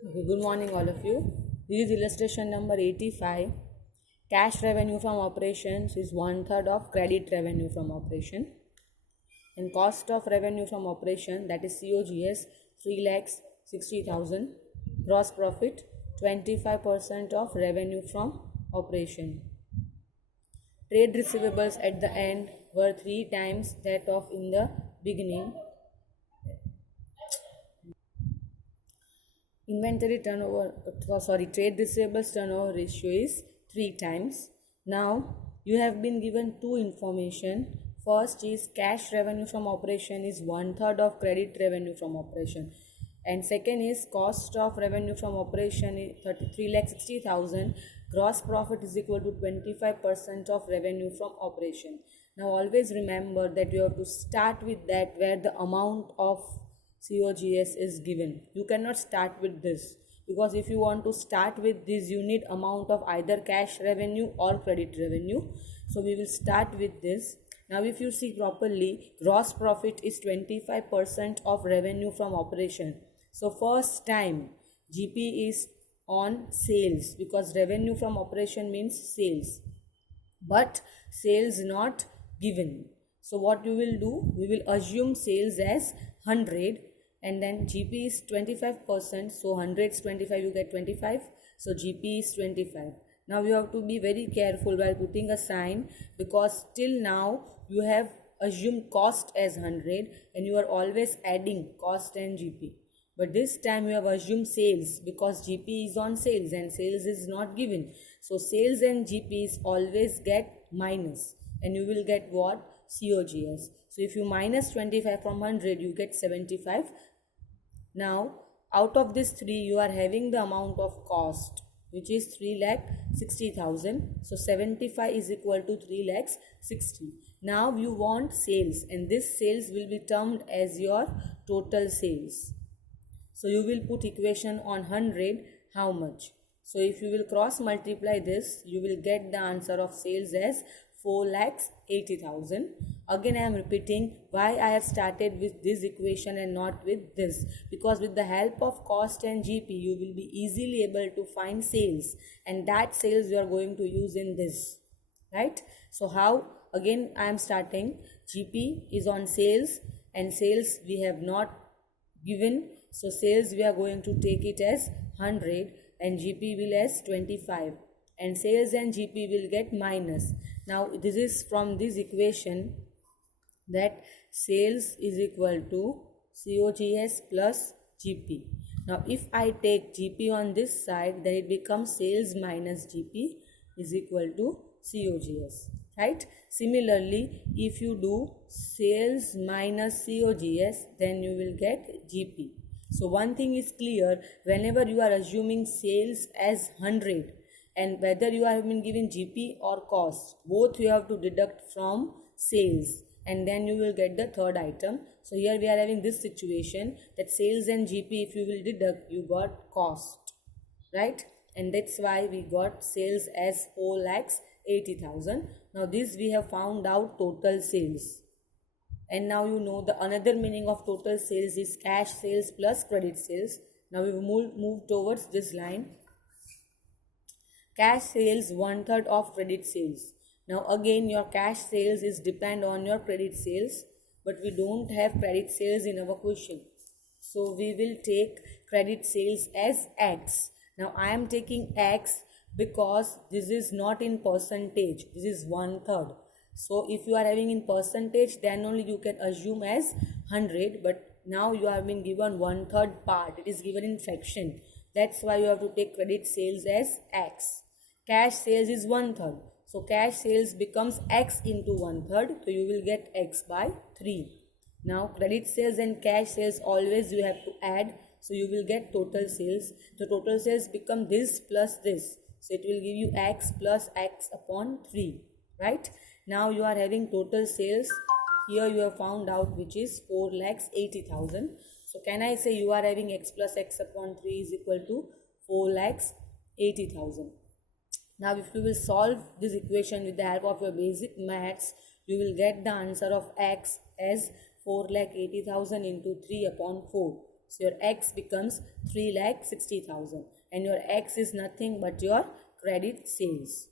Okay, good morning, all of you. This is illustration number 85. Cash revenue from operations is one third of credit revenue from operation. And cost of revenue from operation, that is COGS, 3 lakhs 60,000. Gross profit, 25% of revenue from operation. Trade receivables at the end were 3 times that of in the beginning. Trade receivables turnover ratio is 3 times. Now you have been given two information. First is cash revenue from operation is one third of credit revenue from operation, and second is cost of revenue from operation is 33,60,000. Gross profit is equal to 25% of revenue from operation. Now always remember that you have to start with that where the amount of COGS is given. You cannot start with this, because if you want to start with this you need amount of either cash revenue or credit revenue. So we will start with this. Now if you see properly, gross profit is 25% of revenue from operation. So first time GP is on sales, because revenue from operation means sales, but sales not given. So what we will do, we will assume sales as 100, and then GP is 25%, so 100 is 25, you get 25, so GP is 25. Now you have to be very careful while putting a sign, because till now you have assumed cost as 100 and you are always adding cost and GP. But this time you have assumed sales, because GP is on sales and sales is not given. So sales and GPs always get minus, and you will get what? COGS. So if you minus 25 from 100, you get 75. Now out of this 3 you are having the amount of cost, which is 3,60,000. So 75 is equal to 3,60,000. Now you want sales, and this sales will be termed as your total sales. So you will put equation on 100, how much? So if you will cross multiply this, you will get the answer of sales as 4,80,000. Again I am repeating why I have started with this equation and not with this, because with the help of cost and GP you will be easily able to find sales, and that sales you are going to use in this, right? So how? Again I am starting. GP is on sales, and sales we have not given, so sales we are going to take it as 100 and GP will as 25, and sales and GP will get minus. Now this is from this equation that sales is equal to COGS plus GP. Now if I take GP on this side, then it becomes sales minus GP is equal to COGS, right? Similarly, if you do sales minus COGS, then you will get GP. So one thing is clear, whenever you are assuming sales as 100, and whether you have been given GP or cost, both you have to deduct from sales, and then you will get the third item. So here we are having this situation that sales and GP, if you will deduct, you got cost, right? And that's why we got sales as 4,80,000. Now this we have found out total sales. And now you know the another meaning of total sales is cash sales plus credit sales. Now we will move towards this line. Cash sales one third of credit sales. Now again your cash sales is depend on your credit sales, but we don't have credit sales in our question. So we will take credit sales as X. Now I am taking X because this is not in percentage, this is one third. So if you are having in percentage, then only you can assume as 100, but now you have been given one third part, it is given in fraction. That's why you have to take credit sales as X. Cash sales is one third, so cash sales becomes X into one third, so you will get X by 3. Now credit sales and cash sales always you have to add, so you will get total sales. The total sales become this plus this, so it will give you X plus X upon 3, right? Now you are having total sales. Here you have found out which is 4,80,000. So can I say you are having X plus X upon 3 is equal to 4,80,000. Now if you will solve this equation with the help of your basic maths, you will get the answer of X as 4,80,000 into 3 upon 4. So your X becomes 3,60,000 and your X is nothing but your credit sales.